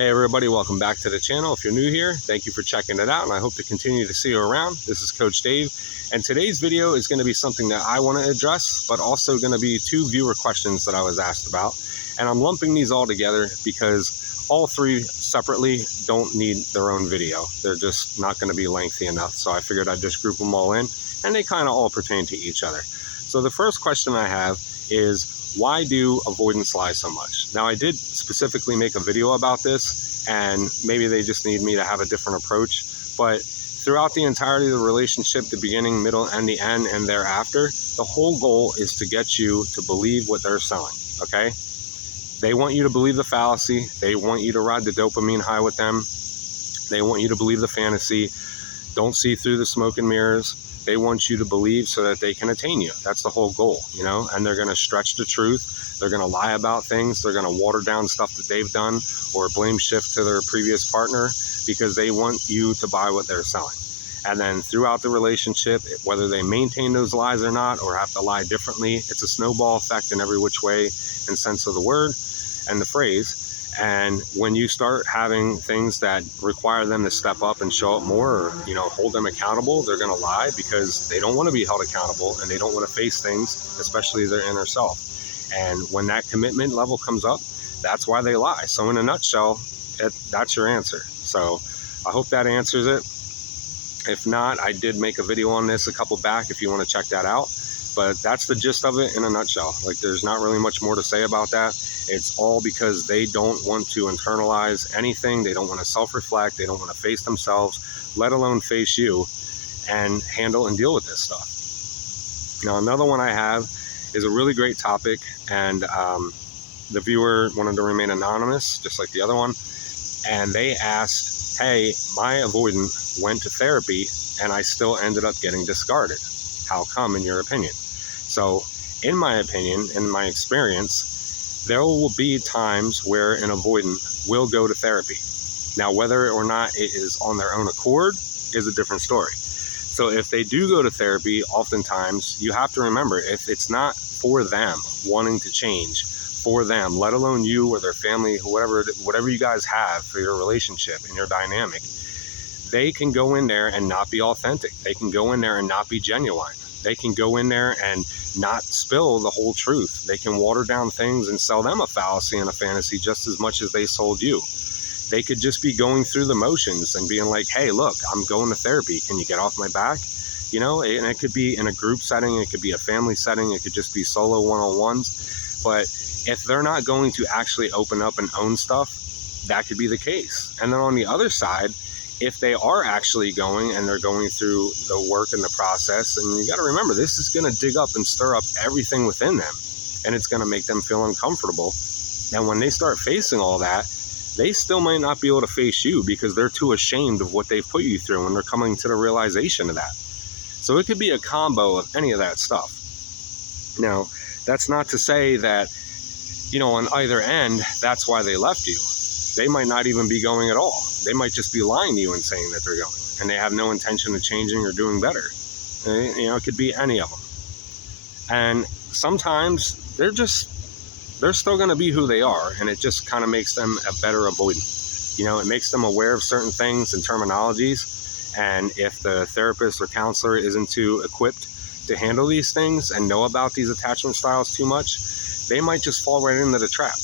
Hey everybody, welcome back to the channel. If you're new here, thank you for checking it out, and I hope to continue to see you around. This is Coach Dave, and today's video is going to be something that I want to address, but also going to be two viewer questions that I was asked about. And I'm lumping these all together because all three separately don't need their own video. They're just not going to be lengthy enough, so I figured I'd just group them all in, and they kind of all pertain to each other. So the first question I have is, why do avoidants lie so much? Now, I did specifically make a video about this, and maybe they just need me to have a different approach, but throughout the entirety of the relationship, the beginning, middle, and the end, and thereafter, the whole goal is to get you to believe what they're selling, okay? They want you to believe the fallacy. They want you to ride the dopamine high with them. They want you to believe the fantasy. Don't see through the smoke and mirrors. They want you to believe so that they can attain you. That's the whole goal, you know? And they're going to stretch the truth. They're going to lie about things. They're going to water down stuff that they've done or blame shift to their previous partner because they want you to buy what they're selling. And then throughout the relationship, whether they maintain those lies or not, or have to lie differently, it's a snowball effect in every which way and sense of the word and the phrase. And when you start having things that require them to step up and show up more, or, you know, hold them accountable, they're going to lie because they don't want to be held accountable and they don't want to face things, especially their inner self. And when that commitment level comes up, that's why they lie. So in a nutshell, that's your answer. So I hope that answers it. If not, I did make a video on this a couple back if you want to check that out. But that's the gist of it in a nutshell. Like, there's not really much more to say about that. It's all because they don't want to internalize anything. They don't want to self-reflect. They don't want to face themselves, let alone face you and handle and deal with this stuff. Now, another one I have is a really great topic, and the viewer wanted to remain anonymous, just like the other one. And they asked, hey, my avoidant went to therapy and I still ended up getting discarded. How come, in your opinion? So, in my opinion, in my experience, there will be times where an avoidant will go to therapy. Now, whether or not it is on their own accord is a different story. So if they do go to therapy, oftentimes you have to remember, if it's not for them wanting to change, for them, let alone you or their family, whatever you guys have for your relationship and your dynamic, they can go in there and not be authentic. They can go in there and not be genuine. They can go in there and not spill the whole truth. They can water down things and sell them a fallacy and a fantasy just as much as they sold you. They could just be going through the motions and being like, hey, look, I'm going to therapy. Can you get off my back? You know, and it could be in a group setting. It could be a family setting. It could just be solo one-on-ones. But if they're not going to actually open up and own stuff, that could be the case. And then on the other side, if they are actually going and they're going through the work and the process, and you got to remember, this is going to dig up and stir up everything within them, and it's going to make them feel uncomfortable. And when they start facing all that, they still might not be able to face you because they're too ashamed of what they've put you through, and they're coming to the realization of that. So it could be a combo of any of that stuff. Now, that's not to say that, you know, on either end, that's why they left you. They might not even be going at all. They might just be lying to you and saying that they're going, and they have no intention of changing or doing better. You know, it could be any of them. And sometimes they're still going to be who they are, and it just kind of makes them a better avoidant. You know, it makes them aware of certain things and terminologies, and if the therapist or counselor isn't too equipped to handle these things and know about these attachment styles too much, they might just fall right into the trap.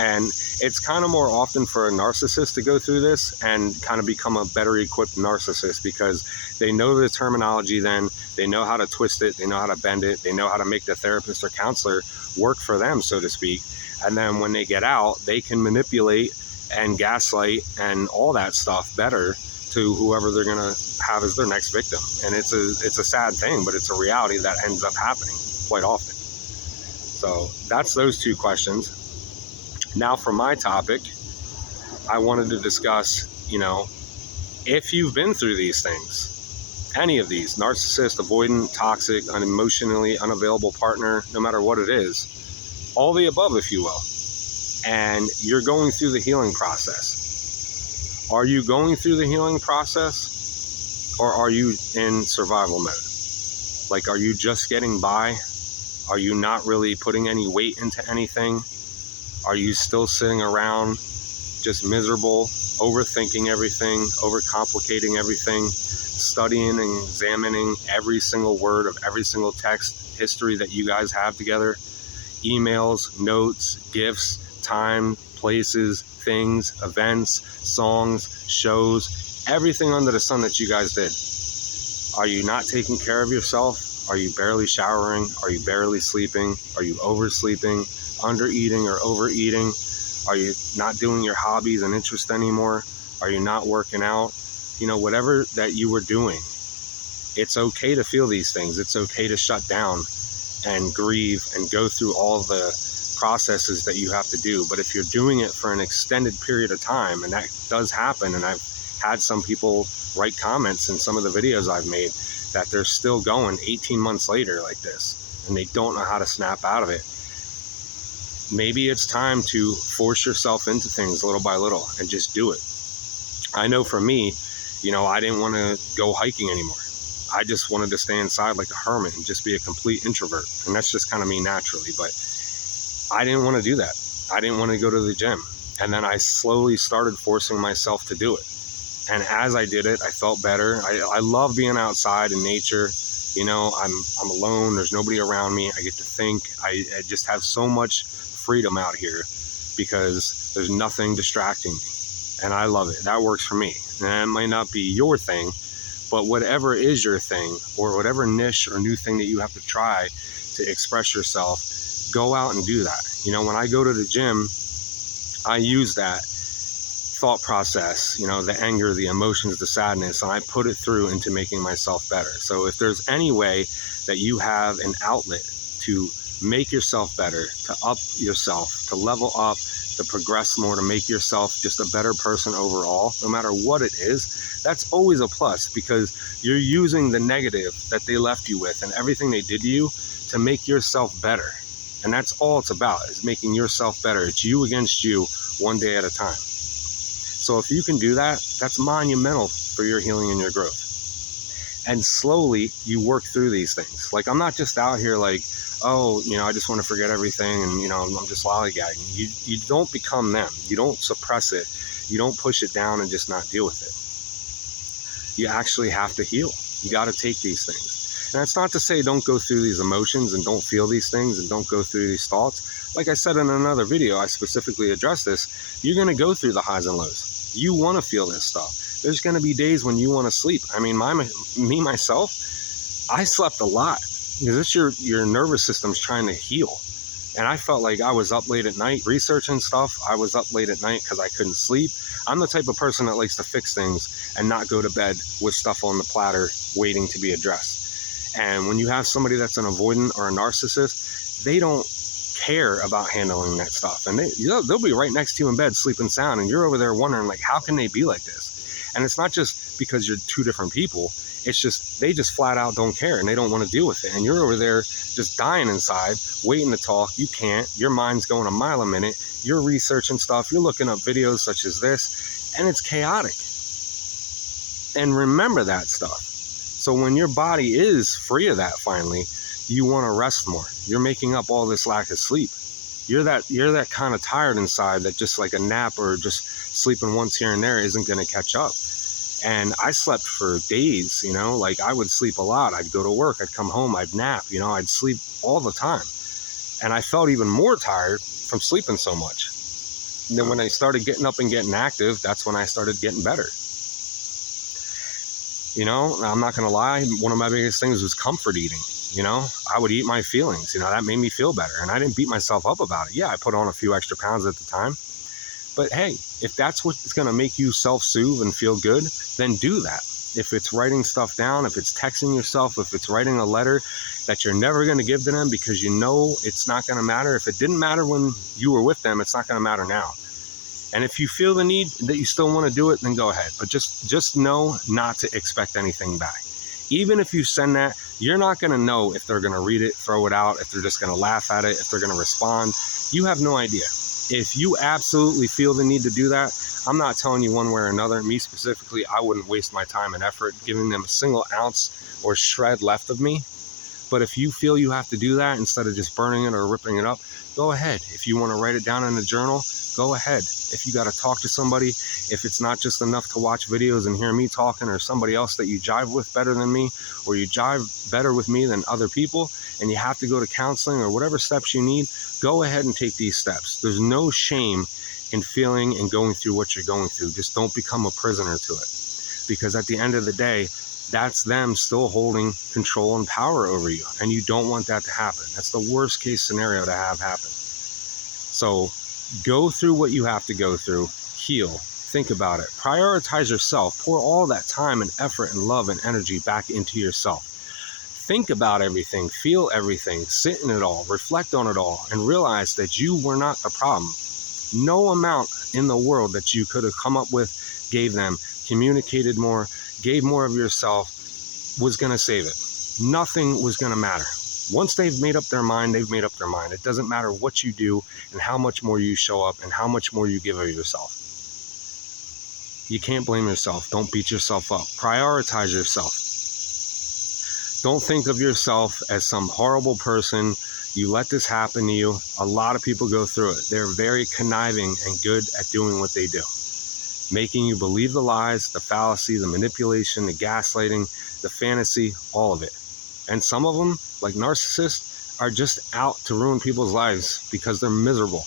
And it's kind of more often for a narcissist to go through this and kind of become a better equipped narcissist because they know the terminology then, they know how to twist it, they know how to bend it, they know how to make the therapist or counselor work for them, so to speak. And then when they get out, they can manipulate and gaslight and all that stuff better to whoever they're going to have as their next victim. And it's a sad thing, but it's a reality that ends up happening quite often. So that's those two questions. Now for my topic, I wanted to discuss, you know, if you've been through these things, any of these, narcissist, avoidant, toxic, emotionally unavailable partner, no matter what it is, all the above, if you will, and you're going through the healing process. Are you going through the healing process, or are you in survival mode? Like, are you just getting by? Are you not really putting any weight into anything? Are you still sitting around just miserable, overthinking everything, overcomplicating everything, studying and examining every single word of every single text history that you guys have together, emails, notes, gifts, time, places, things, events, songs, shows, everything under the sun that you guys did. Are you not taking care of yourself? Are you barely showering? Are you barely sleeping? Are you oversleeping, undereating, or overeating? Are you not doing your hobbies and interests anymore? Are you not working out? You know, whatever that you were doing, it's okay to feel these things. It's okay to shut down and grieve and go through all the processes that you have to do. But if you're doing it for an extended period of time, and that does happen, and I've had some people write comments in some of the videos I've made that they're still going 18 months later like this, and they don't know how to snap out of it. Maybe it's time to force yourself into things little by little and just do it. I know for me, you know, I didn't want to go hiking anymore. I just wanted to stay inside like a hermit and just be a complete introvert. And that's just kind of me naturally. But I didn't want to do that. I didn't want to go to the gym. And then I slowly started forcing myself to do it. And as I did it, I felt better. I love being outside in nature. You know, I'm alone. There's nobody around me. I get to think. I just have so much freedom out here because there's nothing distracting me. And I love it. That works for me. And it might not be your thing, but whatever is your thing, or whatever niche or new thing that you have to try to express yourself, go out and do that. You know, when I go to the gym, I use that thought process, you know, the anger, the emotions, the sadness, and I put it through into making myself better. So if there's any way that you have an outlet to make yourself better, to up yourself, to level up, to progress more, to make yourself just a better person overall, no matter what it is, that's always a plus, because you're using the negative that they left you with and everything they did to you to make yourself better. And that's all it's about, is making yourself better. It's you against you, one day at a time. So if you can do that, that's monumental for your healing and your growth. And slowly you work through these things. Like, I'm not just out here like, oh, you know, I just want to forget everything and, you know, I'm just lollygagging. You don't become them. You don't suppress it. You don't push it down and just not deal with it. You actually have to heal. You got to take these things. And that's not to say don't go through these emotions and don't feel these things and don't go through these thoughts. Like I said in another video, I specifically addressed this. You're going to go through the highs and lows. You want to feel this stuff. There's going to be days when you want to sleep. I mean, myself, I slept a lot. Because it's your nervous system's trying to heal. And I felt like I was up late at night researching stuff. I was up late at night because I couldn't sleep. I'm the type of person that likes to fix things and not go to bed with stuff on the platter waiting to be addressed. And when you have somebody that's an avoidant or a narcissist, they don't care about handling that stuff. And they'll be right next to you in bed sleeping sound. And you're over there wondering, like, how can they be like this? And it's not just because you're two different people. It's just, they just flat out don't care and they don't want to deal with it. And you're over there just dying inside, waiting to talk. You can't. Your mind's going a mile a minute. You're researching stuff. You're looking up videos such as this, and it's chaotic. And remember that stuff. So when your body is free of that finally, you want to rest more. You're making up all this lack of sleep. You're that kind of tired inside that just like a nap or just sleeping once here and there isn't going to catch up. And I slept for days, you know, like I would sleep a lot. I'd go to work, I'd come home, I'd nap, you know, I'd sleep all the time. And I felt even more tired from sleeping so much. And then when I started getting up and getting active, that's when I started getting better. You know, I'm not going to lie, one of my biggest things was comfort eating. You know, I would eat my feelings, you know, that made me feel better. And I didn't beat myself up about it. Yeah, I put on a few extra pounds at the time. But hey, if that's what's going to make you self-soothe and feel good, then do that. If it's writing stuff down, if it's texting yourself, if it's writing a letter that you're never going to give to them because you know it's not going to matter. If it didn't matter when you were with them, it's not going to matter now. And if you feel the need that you still want to do it, then go ahead. But just know not to expect anything back. Even if you send that, you're not going to know if they're going to read it, throw it out, if they're just going to laugh at it, if they're going to respond. You have no idea. If you absolutely feel the need to do that, I'm not telling you one way or another. Me specifically, I wouldn't waste my time and effort giving them a single ounce or shred left of me. But if you feel you have to do that instead of just burning it or ripping it up, go ahead. If you want to write it down in a journal, go ahead. If you got to talk to somebody, if it's not just enough to watch videos and hear me talking, or somebody else that you jive with better than me, or you jive better with me than other people, and you have to go to counseling or whatever steps you need, go ahead and take these steps. There's no shame in feeling and going through what you're going through. Just don't become a prisoner to it. Because at the end of the day, that's them still holding control and power over you. And you don't want that to happen. That's the worst case scenario to have happen. So go through what you have to go through, heal, think about it, prioritize yourself, pour all that time and effort and love and energy back into yourself. Think about everything, feel everything, sit in it all, reflect on it all, and realize that you were not the problem. No amount in the world that you could have come up with, gave them, communicated more, gave more of yourself, was going to save it. Nothing was going to matter. Once they've made up their mind, they've made up their mind. It doesn't matter what you do and how much more you show up and how much more you give of yourself. You can't blame yourself. Don't beat yourself up. Prioritize yourself. Don't think of yourself as some horrible person. You let this happen to you. A lot of people go through it. They're very conniving and good at doing what they do, making you believe the lies, the fallacy, the manipulation, the gaslighting, the fantasy, all of it. And some of them, like narcissists, are just out to ruin people's lives because they're miserable.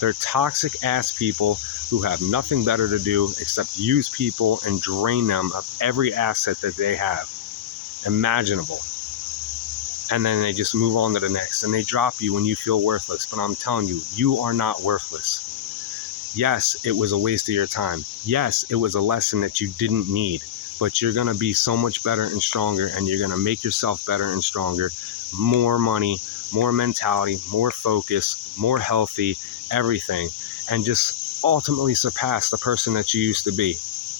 They're toxic ass people who have nothing better to do except use people and drain them of every asset that they have imaginable. And then they just move on to the next, and they drop you when you feel worthless. But I'm telling you, you are not worthless. Yes, it was a waste of your time. Yes, it was a lesson that you didn't need, but you're going to be so much better and stronger, and you're going to make yourself better and stronger. More money, more mentality, more focus, more healthy, everything, and just ultimately surpass the person that you used to be.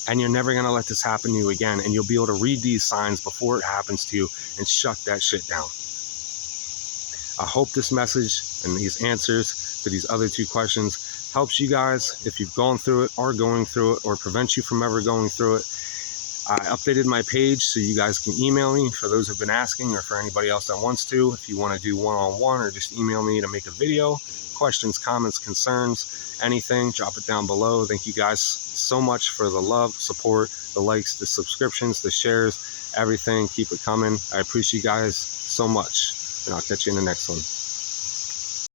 And you're never going to let this happen to you again, and you'll be able to read these signs before it happens to you and shut that shit down. I hope this message and these answers to these other two questions helps you guys if you've gone through it, are going through it, or prevents you from ever going through it. I updated my page so you guys can email me for those who've been asking, or for anybody else that wants to. If you want to do one-on-one, or just email me to make a video, questions, comments, concerns, anything, drop it down below. Thank you guys so much for the love, support, the likes, the subscriptions, the shares, everything. Keep it coming. I appreciate you guys so much, and I'll catch you in the next one.